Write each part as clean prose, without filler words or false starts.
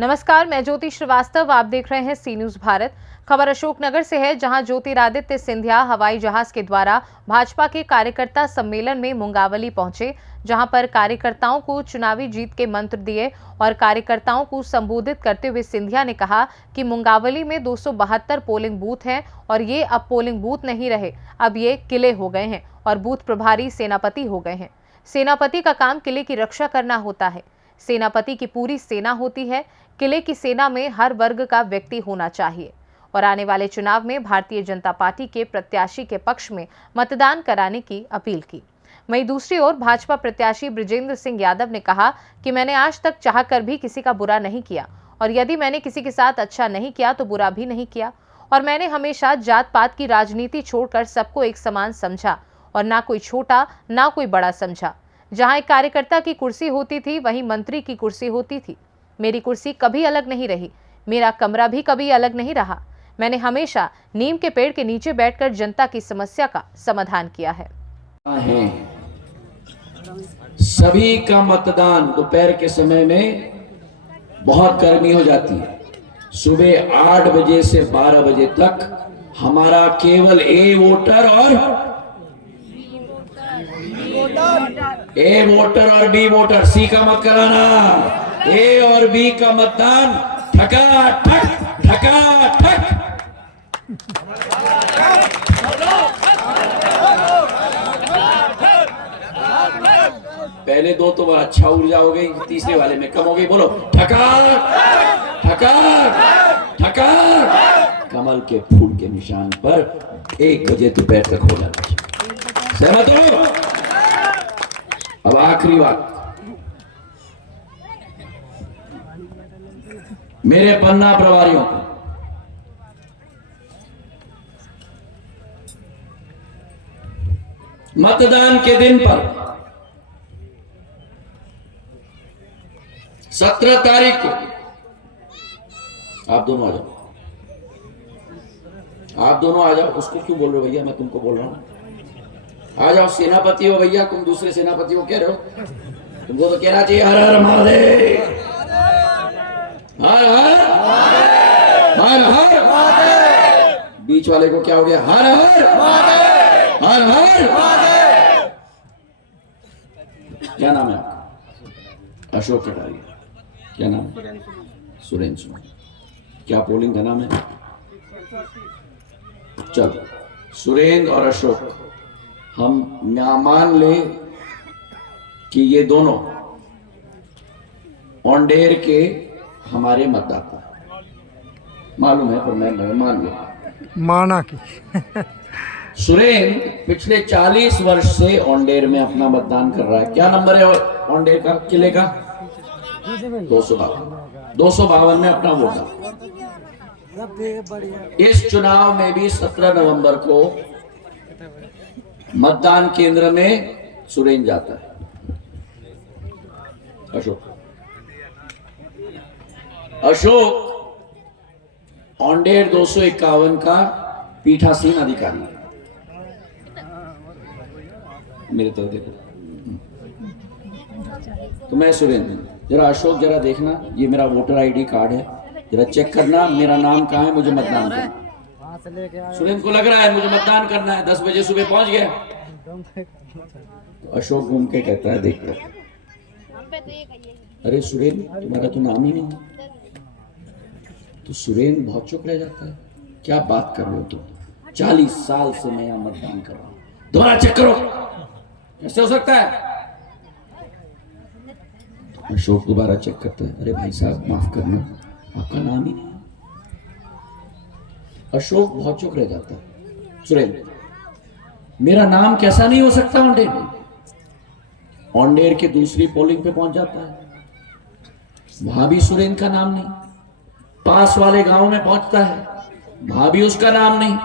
नमस्कार, मैं ज्योति श्रीवास्तव। आप देख रहे हैं सी न्यूज भारत। खबर अशोकनगर से है, जहां ज्योतिरादित्य सिंधिया हवाई जहाज के द्वारा भाजपा के कार्यकर्ता सम्मेलन में मुंगावली पहुंचे, जहां पर कार्यकर्ताओं को चुनावी जीत के मंत्र दिए और कार्यकर्ताओं को संबोधित करते हुए सिंधिया ने कहा कि मुंगावली में 272 पोलिंग बूथ हैं और ये अब पोलिंग बूथ नहीं रहे, अब ये किले हो गए हैं और बूथ प्रभारी सेनापति हो गए हैं। सेनापति का काम किले की रक्षा करना होता है। सेनापति की पूरी सेना होती है। किले की सेना में हर वर्ग का व्यक्ति होना चाहिए और आने वाले चुनाव में भारतीय जनता पार्टी के प्रत्याशी के पक्ष में मतदान कराने की अपील की। वहीं दूसरी ओर भाजपा प्रत्याशी बृजेंद्र सिंह यादव ने कहा कि मैंने आज तक चाहकर भी किसी का बुरा नहीं किया और यदि मैंने किसी के साथ अच्छा नहीं किया तो बुरा भी नहीं किया और मैंने हमेशा जात पात की राजनीति छोड़कर सबको एक समान समझा और ना कोई छोटा ना कोई बड़ा समझा। जहां एक कार्यकर्ता की कुर्सी होती थी वहीं मंत्री की कुर्सी होती थी। मेरी कुर्सी कभी अलग नहीं रही, मेरा कमरा भी कभी अलग नहीं रहा। मैंने हमेशा नीम के पेड़ के नीचे बैठकर जनता की समस्या का समाधान किया है। सभी का मतदान दोपहर के समय में बहुत गर्मी हो जाती है। सुबह 8 बजे से 12 बजे तक हमारा केवल ए वोटर और बी वोटर, सी का मत कराना। ए और बी का मतदान ठका ठक। पहले दो तो बड़ा अच्छा ऊर्जा हो गई, तीसरे वाले में कम हो गई। बोलो ठका कमल के फूल के निशान पर 1 बजे दोपहर तक हो जाना चाहिए। सहमत हो? अब आखिरी बात, मेरे पन्ना प्रभारियों को मतदान के दिन पर 17 तारीख को आप दोनों आ जाओ। उसको क्यों बोल रहे हो भैया? मैं तुमको बोल रहा हूं, आ जाओ। सेनापति हो भैया, तुम दूसरे सेनापति को कह रहे हो। तुमको तो कहना चाहिए हर हर महादेव, हर हर। बीच वाले को क्या हो गया? हर हर। क्या नाम है आपका? अशोक कटारिया। क्या नाम? सुरेंद्र। क्या पोलिंग का नाम है? चलो, सुरेंद्र और अशोक, हम मान ले कि ये दोनों ओंडेर के हमारे मतदाता मालूम है, पर मैं मान लो माना की सुरेंद्र पिछले 40 वर्ष से ओंडेर में अपना मतदान कर रहा है। क्या नंबर है ओंडेर का, किले का? 252 में अपना वोट डाला। इस चुनाव में भी 17 नवंबर को मतदान केंद्र में सुरेंद्र जाता है। अशोक ओंडेर 251 का पीठासीन अधिकारी है। मेरे तरफ देखो तो मैं सुरेंद्र। जरा अशोक जरा देखना, ये मेरा वोटर आईडी कार्ड है, जरा चेक करना मेरा नाम कहाँ है, मुझे मतदान करना। सुरेंद्र को लग रहा है मुझे मतदान करना है, 10 बजे सुबह पहुंच गया। तो अशोक घूम के कहता है, देखकर अरे सुरेंद्र तुम्हारा तो नाम ही नहीं है। तो सुरेंद्र बहुत चुप रह जाता है। क्या बात कर रहे हो तुम? 40 साल से मैं यहां मतदान कर रहा हूं, दोबारा चेक करो, कैसे हो सकता है? तो अशोक दोबारा चेक करता है, अरे भाई साहब माफ करना, आपका नाम ही नहीं है। अशोक बहुत चुप रह जाता है। सुरेंद्र, मेरा नाम कैसा नहीं हो सकता ओंडेर में? ओंडेर के दूसरी पोलिंग पे पहुंच जाता है, वहां भी सुरेंद्र का नाम नहीं। पास वाले गांव में पहुंचता है, वहां भी उसका नाम नहीं।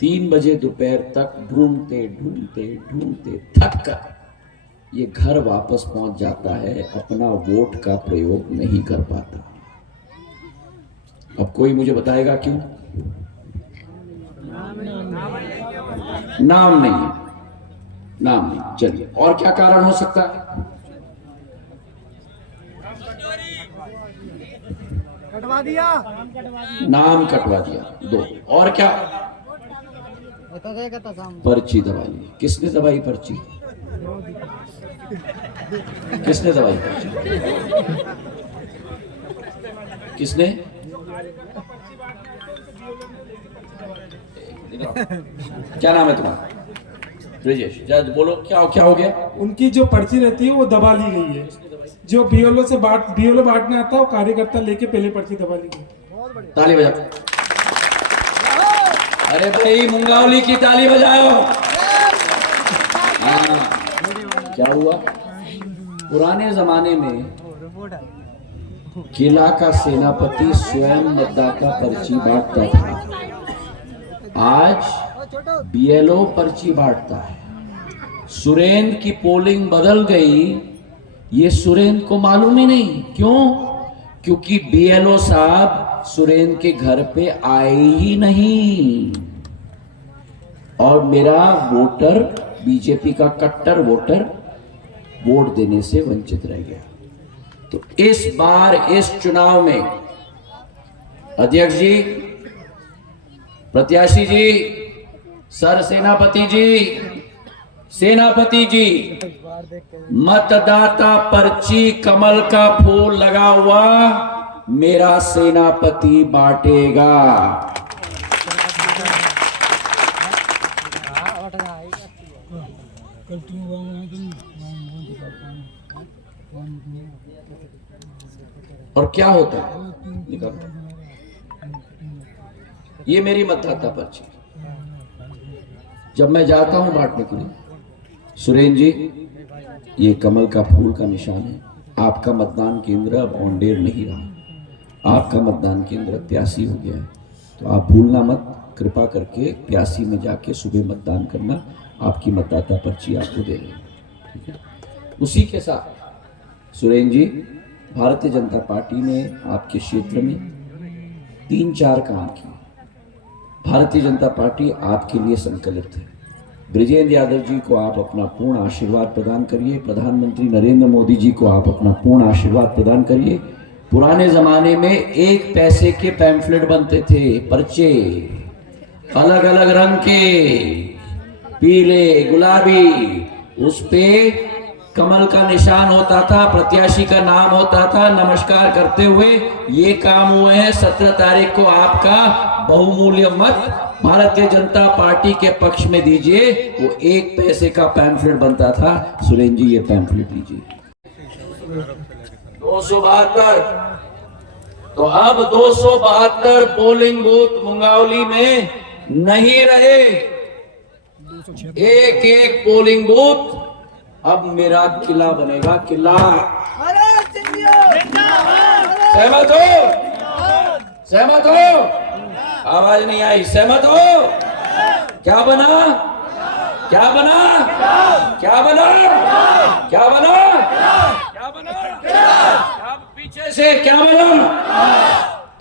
3 बजे दोपहर तक ढूंढते थक कर ये घर वापस पहुंच जाता है, अपना वोट का प्रयोग नहीं कर पाता। अब कोई मुझे बताएगा क्यों? नाम नहीं। चलिए, और क्या कारण हो सकता है? कटवा दिया। नाम कटवा दिया। 2 और क्या? पर्ची दबाई। किसने दबाई पर्ची? किसने दबाई पर्ची? किसने? क्या नाम है तुम्हारा? ब्रिजेश। जज बोलो, क्या हो गया? उनकी जो पर्ची रहती है वो दबा ली गई है। जो बीएलओ बांटने आता है वो कार्यकर्ता लेके पहले पर्ची दबा ली गई। ताली बजाओ। अरे भाई मुंगावली की ताली बजाओ। हाँ, क्या हुआ? पुराने जमाने में किला का सेनापति स्वयं मतदाता पर्ची बांटता था। आज बीएलओ पर्ची बांटता है। सुरेंद्र की पोलिंग बदल गई, ये सुरेंद्र को मालूम ही नहीं। क्यों? क्योंकि बीएलओ साहब सुरेंद्र के घर पे आए ही नहीं और मेरा वोटर, बीजेपी का कट्टर वोटर, वोट देने से वंचित रह गया। तो इस बार इस चुनाव में अध्यक्ष जी, प्रत्याशी जी, सर सेनापति जी, मतदाता पर्ची कमल का फूल लगा हुआ मेरा सेनापति बांटेगा। और क्या होता है? निकालो। ये मेरी मतदाता पर्ची। जब मैं जाता हूं बांटने के लिए, सुरेंद्र जी, ये कमल का फूल का निशान है। आपका मतदान केंद्र अब औंडेर नहीं रहा, आपका मतदान केंद्र प्यासी हो गया है। तो आप भूलना मत, कृपा करके प्यासी में जाके सुबह मतदान करना। आपकी मतदाता पर्ची आपको दे रही है, ठीक है? उसी के साथ सुरेंद्र जी, भारतीय जनता पार्टी ने आपके क्षेत्र में 3-4 काम किए। भारतीय जनता पार्टी आपके लिए संकल्पित है। ब्रिजेंद्र यादव जी को आप अपना पूर्ण आशीर्वाद प्रदान करिए। प्रधानमंत्री नरेंद्र मोदी जी को आप अपना पूर्ण आशीर्वाद प्रदान करिए। पुराने जमाने में 1 पैसे के पैम्फलेट बनते थे, पर्चे अलग अलग रंग के, पीले, गुलाबी, उस पे कमल का निशान होता था, प्रत्याशी का नाम होता था। नमस्कार करते हुए ये काम हुए हैं। 17 तारीख को आपका बहुमूल्य मत भारतीय जनता पार्टी के पक्ष में दीजिए। वो 1 पैसे का पैम्फलेट बनता था। सुरेंद्र जी, ये पैम्फलेट दीजिए। 272। तो अब 272 पोलिंग बूथ मुंगावली में नहीं रहे। एक पोलिंग बूथ अब मेरा किला बनेगा। किला। सहमत हो? सहमत हो? आवाज नहीं आई। सहमत हो? क्या बना? क्या बना? क्या बना? क्या बना? क्या बना? अब पीछे से क्या बना?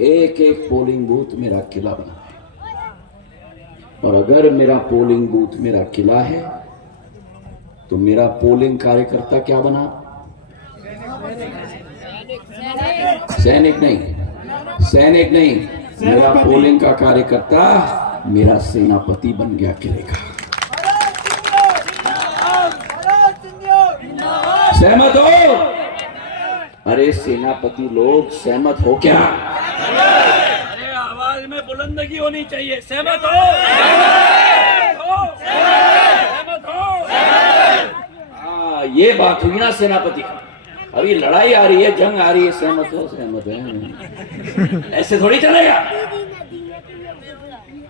एक पोलिंग बूथ मेरा किला बना है। और अगर मेरा पोलिंग बूथ मेरा किला है तो मेरा पोलिंग कार्यकर्ता क्या बना? सैनिक नहीं, मेरा पोलिंग का कार्यकर्ता मेरा सेनापति बन गया किले का। सहमत हो? अरे सेनापति लोग सहमत हो क्या? अरे आवाज में बुलंदगी होनी चाहिए। सहमत हो? सहमत हो? ये बात हुई ना सेनापति की। अभी लड़ाई आ रही है, जंग आ रही है, सहमत है। ऐसे थोड़ी चलेगा।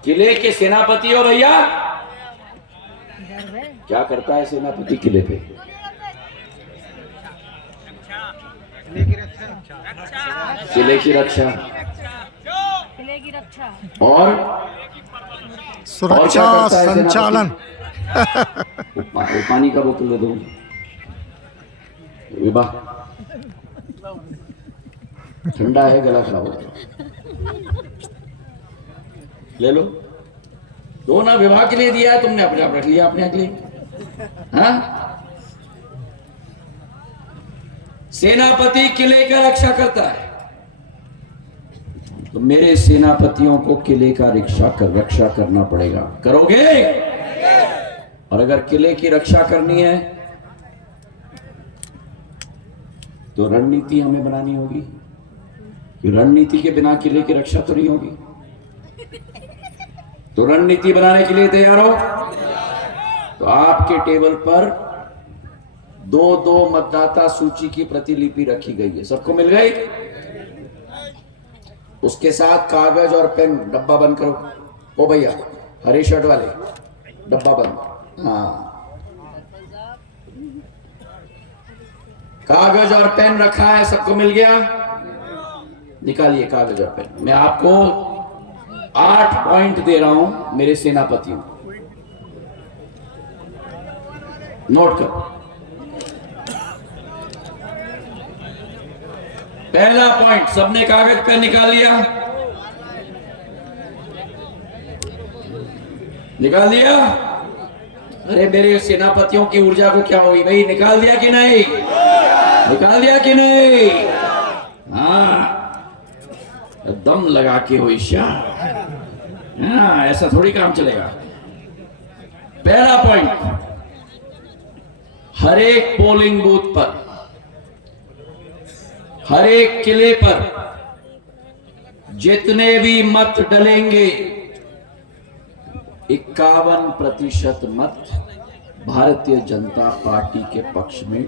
किले के सेनापति हो भैया। क्या करता है सेनापति किले पे? किले की रक्षा और सुरक्षा संचालन। पानी का बोतल दे दो। विवाह ठंडा है, गला खराब हो। ले लो। दो ना, विवाह के लिए दिया है तुमने, अपने आप रख लिया अपने के लिए। हाँ? सेनापति किले का रक्षा करता है। तो मेरे सेनापतियों को किले का रक्षा करना पड़ेगा। करोगे? और अगर किले की रक्षा करनी है तो रणनीति हमें बनानी होगी कि रणनीति के बिना किले की रक्षा तो नहीं होगी। तो रणनीति बनाने के लिए तैयार हो? तो आपके टेबल पर 2-2 मतदाता सूची की प्रतिलिपि रखी गई है। सबको मिल गई? उसके साथ कागज और पेन। डब्बा बंद करो। ओ भैया हरे शर्ट वाले, डब्बा बंद। हाँ, कागज और पेन रखा है। सबको मिल गया? निकालिए कागज और पेन। मैं आपको 8 पॉइंट दे रहा हूं मेरे सेनापतियों, नोट करो। पहला पॉइंट, सबने कागज पेन निकाल लिया? निकाल दिया? अरे मेरे सेनापतियों की ऊर्जा को क्या हुई भाई? निकाल दिया कि नहीं? निकाल दिया कि नहीं? हाँ, दम लगा के हो ईशान। हाँ, ऐसा थोड़ी काम चलेगा। पहला पॉइंट, हर एक पोलिंग बूथ पर, हर एक किले पर जितने भी मत डलेंगे 51% मत भारतीय जनता पार्टी के पक्ष में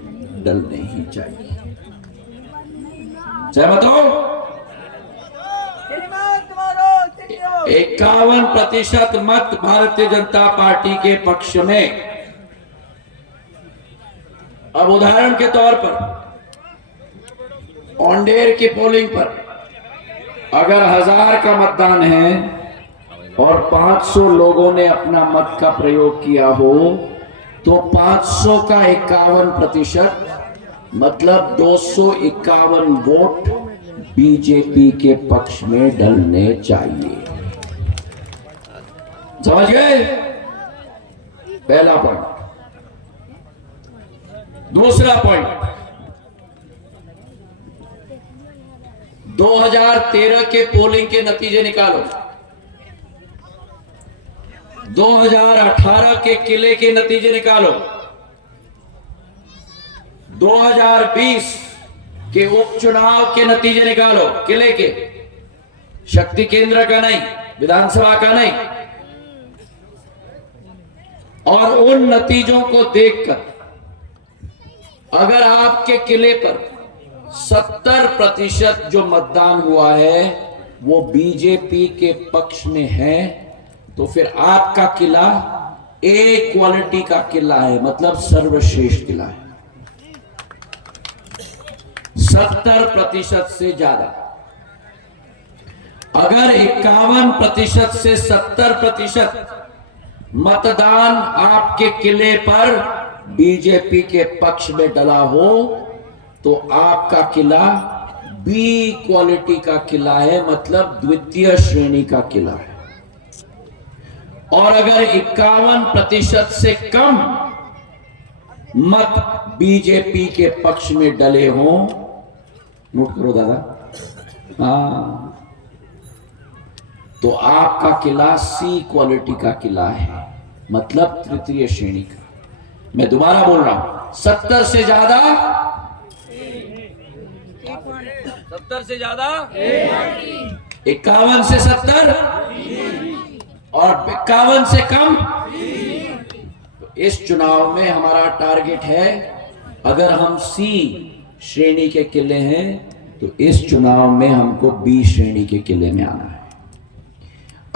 डलने ही चाहिए। सहमत हो? 51% मत भारतीय जनता पार्टी के पक्ष में। अब उदाहरण के तौर पर ओंडेर की पोलिंग पर अगर 1000 का मतदान है और 500 लोगों ने अपना मत का प्रयोग किया हो तो 500 का 51% मतलब 251 वोट बीजेपी के पक्ष में डलने चाहिए। समझ गए? पहला पॉइंट। दूसरा पॉइंट, 2013 के पोलिंग के नतीजे निकालो, 2018 के किले के नतीजे निकालो, 2020 के उपचुनाव के नतीजे निकालो, किले के, शक्ति केंद्र का नहीं, विधानसभा का नहीं। और उन नतीजों को देखकर अगर आपके किले पर 70% जो मतदान हुआ है वो बीजेपी के पक्ष में है तो फिर आपका किला ए क्वालिटी का किला है, मतलब सर्वश्रेष्ठ किला है। 70% से ज्यादा। अगर 51% से 70% मतदान आपके किले पर बीजेपी के पक्ष में डला हो तो आपका किला बी क्वालिटी का किला है, मतलब द्वितीय श्रेणी का किला है। और अगर 51% से कम मत बीजेपी के पक्ष में डले हो, नोट करो दादा, हाँ, तो आपका किला सी क्वालिटी का किला है, मतलब तृतीय श्रेणी का। मैं दोबारा बोल रहा हूं, 70 से ज्यादा, 70 से ज्यादा, 51 से 70 और 51 से कम। तो इस चुनाव में हमारा टारगेट है, अगर हम सी श्रेणी के किले हैं तो इस चुनाव में हमको बी श्रेणी के किले में आना है।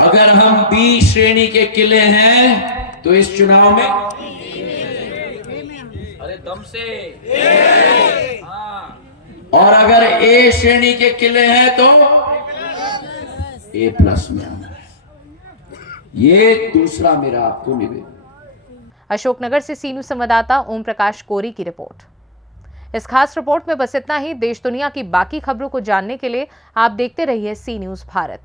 अगर हम बी श्रेणी के किले हैं तो इस चुनाव में, अरे दम से, हाँ। और अगर ए श्रेणी के किले हैं तो ए प्लस में आना है। ये दूसरा मेरा आपको निवेदन। अशोकनगर से सी न्यूज संवाददाता ओम प्रकाश कोरी की रिपोर्ट। इस खास रिपोर्ट में बस इतना ही। देश दुनिया की बाकी खबरों को जानने के लिए आप देखते रहिए सी न्यूज भारत।